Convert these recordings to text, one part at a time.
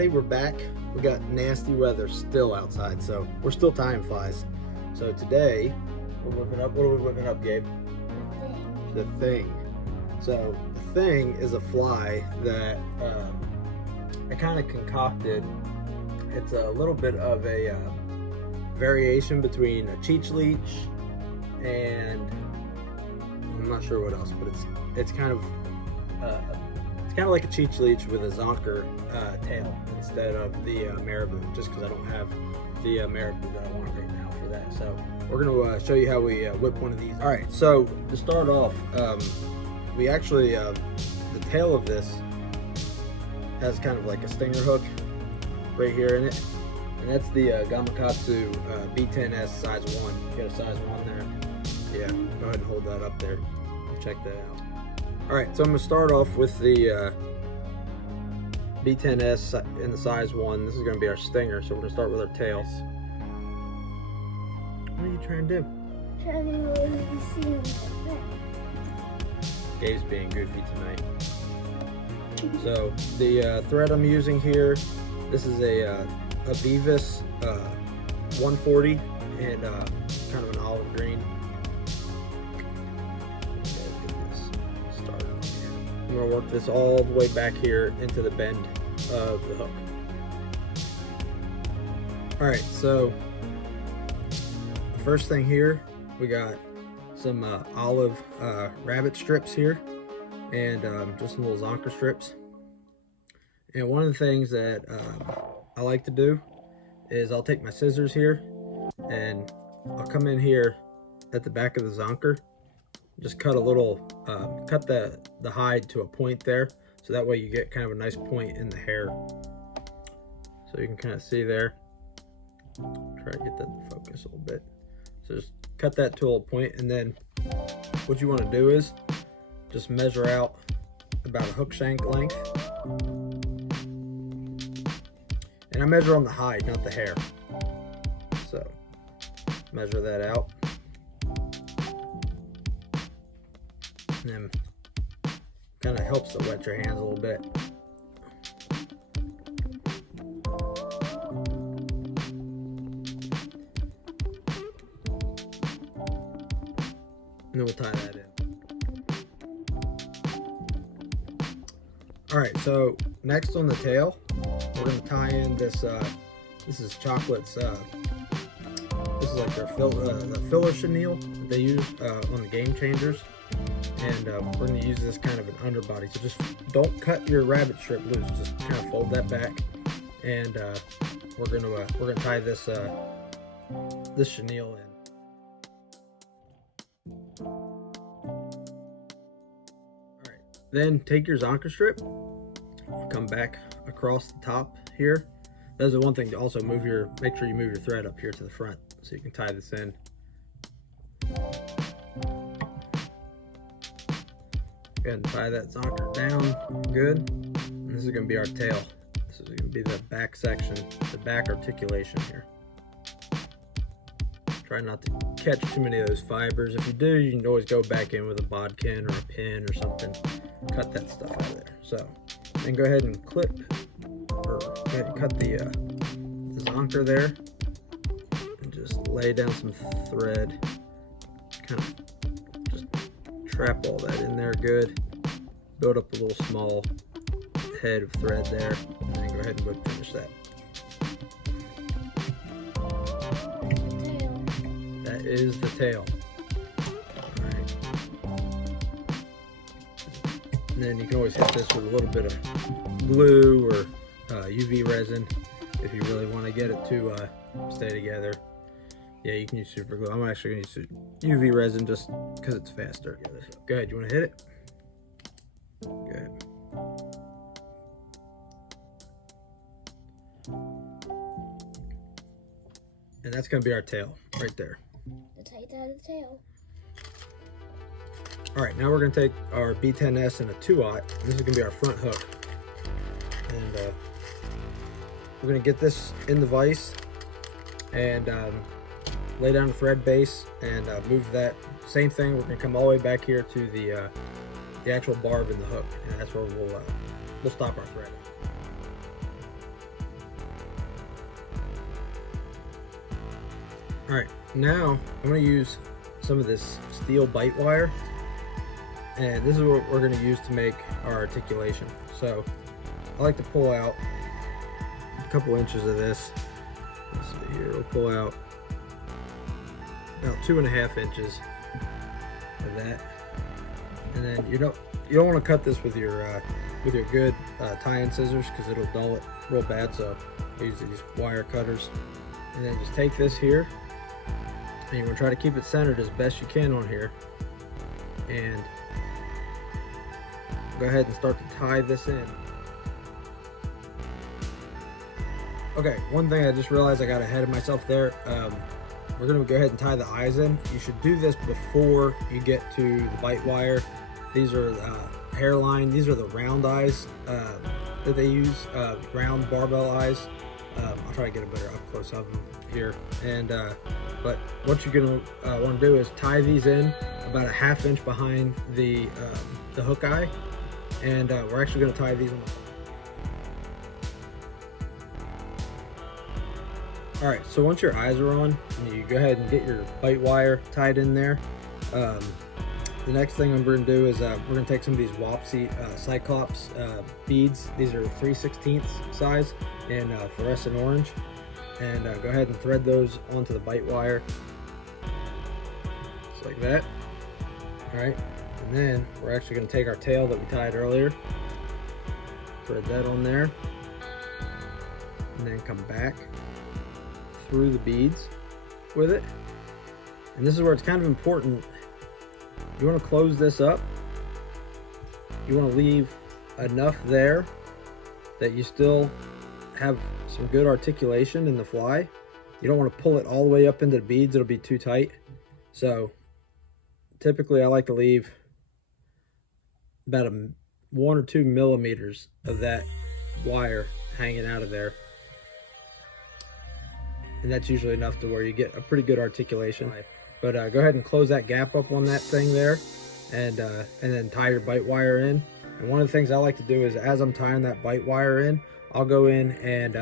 everybody, we're back. We got nasty weather still outside, so we're still tying flies. So today we're whipping up, what are we whipping up, Gabe? The Thing. So the Thing is a fly that I kind of concocted. It's a little bit of a variation between a Cheech Leech and I'm not sure what else, but it's kind of like a Cheech Leech with a zonker tail instead of the maribou, just because I don't have the maribou that I want right now for that. So we're going to show you how we whip one of these. All right, so to start off, we actually, the tail of this has kind of like a stinger hook right here in it, and that's the Gamakatsu B10S size 1. You got a size 1 there? Yeah, go ahead and hold that up there. Check that out. All right, so I'm gonna start off with the B10S in the size 1. This is gonna be our stinger, so we're gonna start with our tails. What are you trying to do? Trying to see my friend. Gabe's being goofy tonight. So the thread I'm using here, this is a Beavis 140 and kind of an olive green. I'm going to work this all the way back here into the bend of the hook. Alright, so the first thing here, we got some olive rabbit strips here and just some little zonker strips. And one of the things that I like to do is I'll take my scissors here and I'll come in here at the back of the zonker, just cut a little, cut the hide to a point there, so that way you get kind of a nice point in the hair. So you can kind of see there. Try to get that to focus a little bit. So just cut that to a point, and then what you want to do is just measure out about a hook shank length. And I measure on the hide, not the hair. So measure that out. And then kind of helps to wet your hands a little bit. And then we'll tie that in. Alright, so next on the tail, we're going to tie in this, this is Chocolate's, this is like their the filler chenille that they use on the Game Changers. And we're going to use this kind of an underbody, so just don't cut your rabbit strip loose. Just kind of fold that back, and we're going to tie this this chenille in. All right, then take your zonker strip, come back across the top here. That's the one thing to also make sure you move your thread up here to the front so you can tie this in. Go ahead and tie that zonker down good. And this is going to be our tail. This is going to be the back section, the back articulation here. Try not to catch too many of those fibers. If you do, you can always go back in with a bodkin or a pin or something. Cut that stuff out of there. So then go ahead and clip, or go ahead and cut the zonker there. And just lay down some thread. Kind of trap all that in there good. Build up a little small head of thread there, and then go ahead and whip finish that. That is the tail. Alright. And then you can always hit this with a little bit of glue or UV resin if you really want to get it to stay together. Yeah, you can use super glue. I'm actually going to use UV resin just because it's faster. Go ahead, you want to hit it? Good. And that's going to be our tail right there. The tight side of the tail. All right, now we're going to take our B10S and a 2/0. This is going to be our front hook. And we're going to get this in the vise and lay down the thread base and move that. Same thing, we're going to come all the way back here to the actual barb in the hook, and that's where we'll stop our thread. All right, now I'm going to use some of this steel bite wire, and this is what we're going to use to make our articulation. So I like to pull out a couple inches of this. Let's see here, we'll pull out about 2.5 inches of that, and then you don't want to cut this with your good tie-in scissors, because it'll dull it real bad. So I use these wire cutters, and then just take this here, and you want to try to keep it centered as best you can on here, and go ahead and start to tie this in. Okay, one thing I just realized I got ahead of myself there. We're gonna go ahead and tie the eyes in. You should do this before you get to the bite wire. These are hairline. These are the round eyes that they use, round barbell eyes. I'll try to get a better up close of them here. And but what you're gonna want to do is tie these in about 1/2 inch behind the hook eye, and we're actually gonna tie these on the. All right, so once your eyes are on, you go ahead and get your bite wire tied in there. The next thing I'm going to do is we're going to take some of these Wapsi Cyclops beads. These are 3/16 size in fluorescent orange, and go ahead and thread those onto the bite wire, just like that. All right, and then we're actually going to take our tail that we tied earlier, thread that on there, and then come back through the beads with it. And this is where it's kind of important. You want to close this up. You want to leave enough there that you still have some good articulation in the fly. You don't want to pull it all the way up into the beads, it'll be too tight. So typically I like to leave about 1 or 2 millimeters of that wire hanging out of there. And that's usually enough to where you get a pretty good articulation. But go ahead and close that gap up on that thing there, and then tie your bite wire in. And one of the things I like to do is, as I'm tying that bite wire in, I'll go in and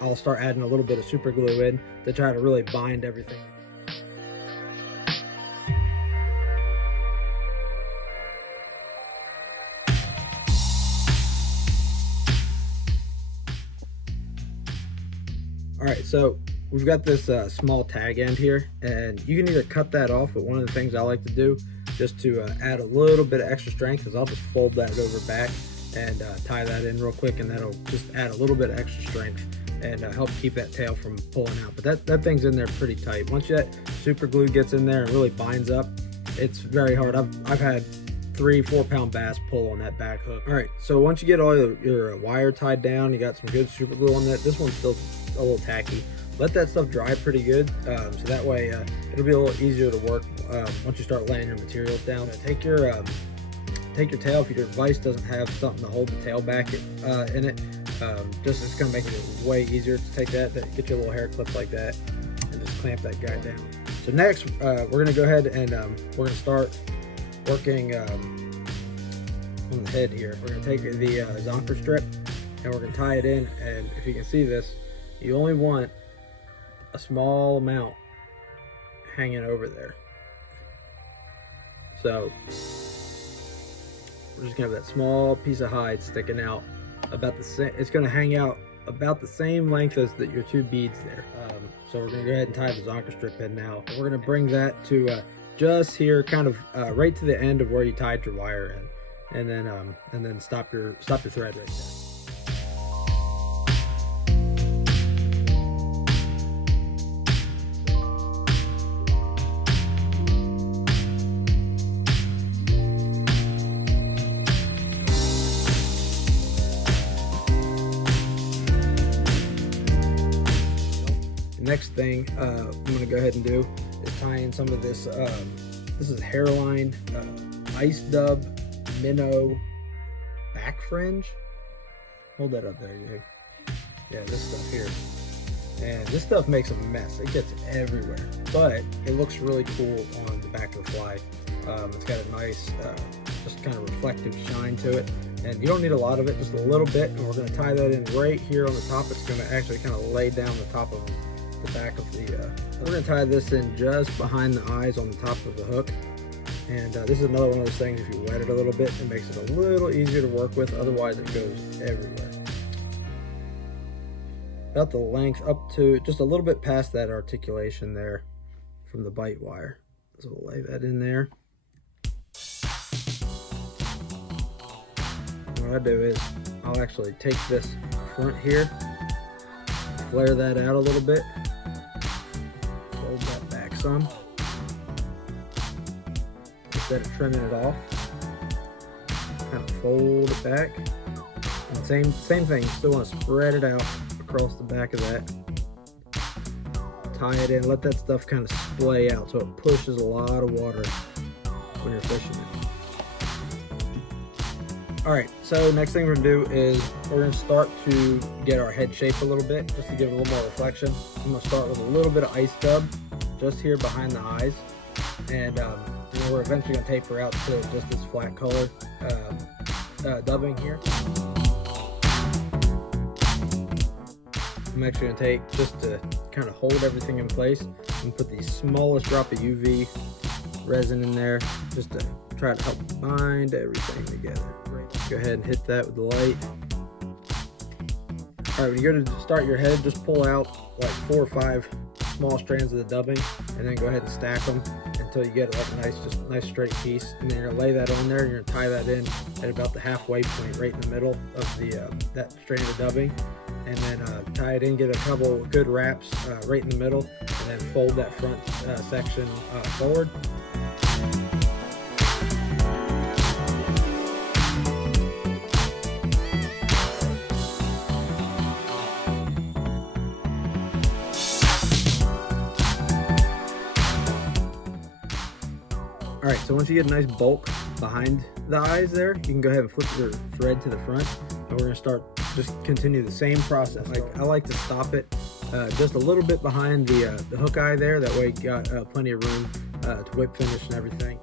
I'll start adding a little bit of super glue in to try to really bind everything. All right, so we've got this small tag end here, and you can either cut that off, but one of the things I like to do just to add a little bit of extra strength is I'll just fold that over back and tie that in real quick, and that'll just add a little bit of extra strength and help keep that tail from pulling out. But that thing's in there pretty tight. Once that super glue gets in there and really binds up, it's very hard. I've had 3-4 pound bass pull on that back hook. All right, so once you get all your wire tied down, you got some good super glue on that. This one's still a little tacky. Let that stuff dry pretty good, so that way it'll be a little easier to work once you start laying your materials down. Take your tail. If your vise doesn't have something to hold the tail back in it, it's gonna make it way easier to take that. Get your little hair clip like that, and just clamp that guy down. So next, we're gonna go ahead and we're gonna start working on the head here. We're gonna take the zonker strip, and we're gonna tie it in. And if you can see this, you only want a small amount hanging over there. So we're just gonna have that small piece of hide sticking out about the same. It's gonna hang out about the same length as your 2 beads there. So we're gonna go ahead and tie the zonker strip in now. We're gonna bring that to just here, kind of right to the end of where you tied your wire in, and then stop your thread right there. Next thing I'm going to go ahead and do is tie in some of this. This is hairline ice dub minnow back fringe. Hold that up there, you. Yeah, this stuff here. And this stuff makes a mess. It gets everywhere, but it looks really cool on the back of the fly. It's got a nice, just kind of reflective shine to it. And you don't need a lot of it, just a little bit. And we're going to tie that in right here on the top. It's going to actually kind of lay down the top of the back of the, we're gonna tie this in just behind the eyes on the top of the hook. And this is another one of those things, if you wet it a little bit, it makes it a little easier to work with, otherwise it goes everywhere. About the length up to just a little bit past that articulation there from the bite wire. So we'll lay that in there. What I do is I'll actually take this front here, flare that out a little bit, fold that back some. Instead of trimming it off, kind of fold it back. And same thing, you still want to spread it out across the back of that. Tie it in, let that stuff kind of splay out so it pushes a lot of water when you're fishing it. Alright, so next thing we're going to do is we're going to start to get our head shape a little bit, just to give it a little more reflection. I'm going to start with a little bit of ice dub just here behind the eyes, and we're eventually going to taper out to just this flat color dubbing here. I'm actually going to take, just to kind of hold everything in place, and put the smallest drop of UV resin in there just to try to help bind everything together. Great. Go ahead and hit that with the light. Alright, when you go to start your head, just pull out like 4 or 5 small strands of the dubbing, and then go ahead and stack them until you get like a nice straight piece. And then you're gonna lay that on there, and you're gonna tie that in at about the halfway point, right in the middle of the that strand of dubbing, and then tie it in, get a couple good wraps right in the middle, and then fold that front section forward. Alright, so once you get a nice bulk behind the eyes there, you can go ahead and flip your thread to the front, and we're going to start, just continue the same process. I like to stop it just a little bit behind the hook eye there, that way you got plenty of room to whip finish and everything.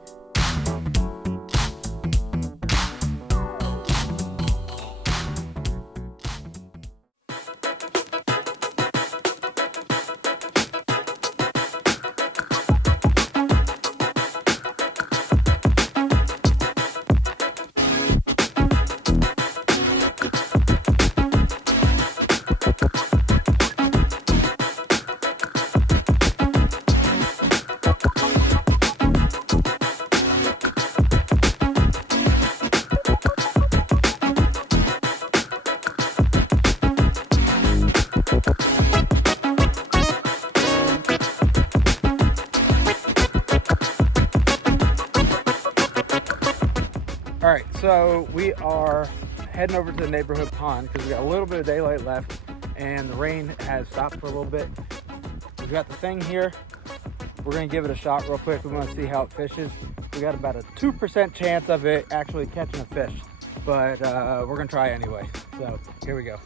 Alright, so we are heading over to the neighborhood pond because we got a little bit of daylight left and the rain has stopped for a little bit. We've got the thing here. We're going to give it a shot real quick. We want to see how it fishes. We got about a 2% chance of it actually catching a fish, but we're going to try anyway. So here we go.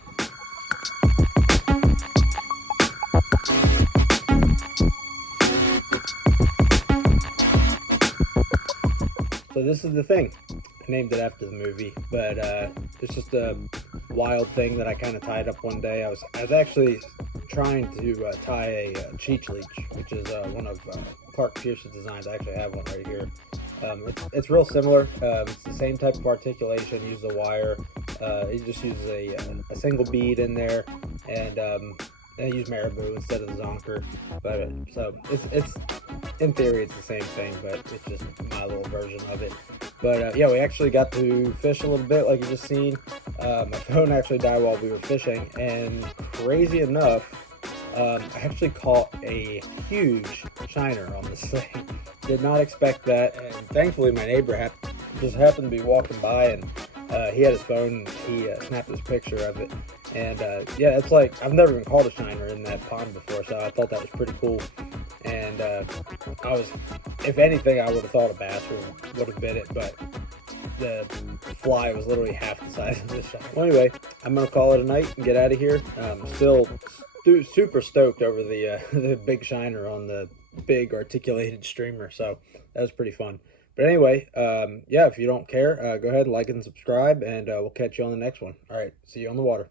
So this is the thing. I named it after the movie, but it's just a wild thing that I kind of tied up one day. I was actually trying to tie a Cheech Leech, which is one of Clark Pierces designs. I actually have one right here. It's real similar. It's the same type of articulation. Use the wire. You just use a single bead in there, and I use maribou instead of the zonker. But so it's in theory it's the same thing, but it's just my little version of it. But yeah, we actually got to fish a little bit, like you just seen. My phone actually died while we were fishing, and crazy enough, I actually caught a huge shiner on this thing. Did not expect that, and thankfully my neighbor just happened to be walking by, and he had his phone, and he snapped his picture of it. And yeah, it's like, I've never even caught a shiner in that pond before, so I thought that was pretty cool. And if anything, I would have thought a bass would have bit it, but the fly was literally half the size of this shiner. Well, anyway, I'm going to call it a night and get out of here. Still super stoked over the big shiner on the big articulated streamer, so that was pretty fun. But anyway, yeah, if you don't care, go ahead, like and subscribe, and we'll catch you on the next one. All right, see you on the water.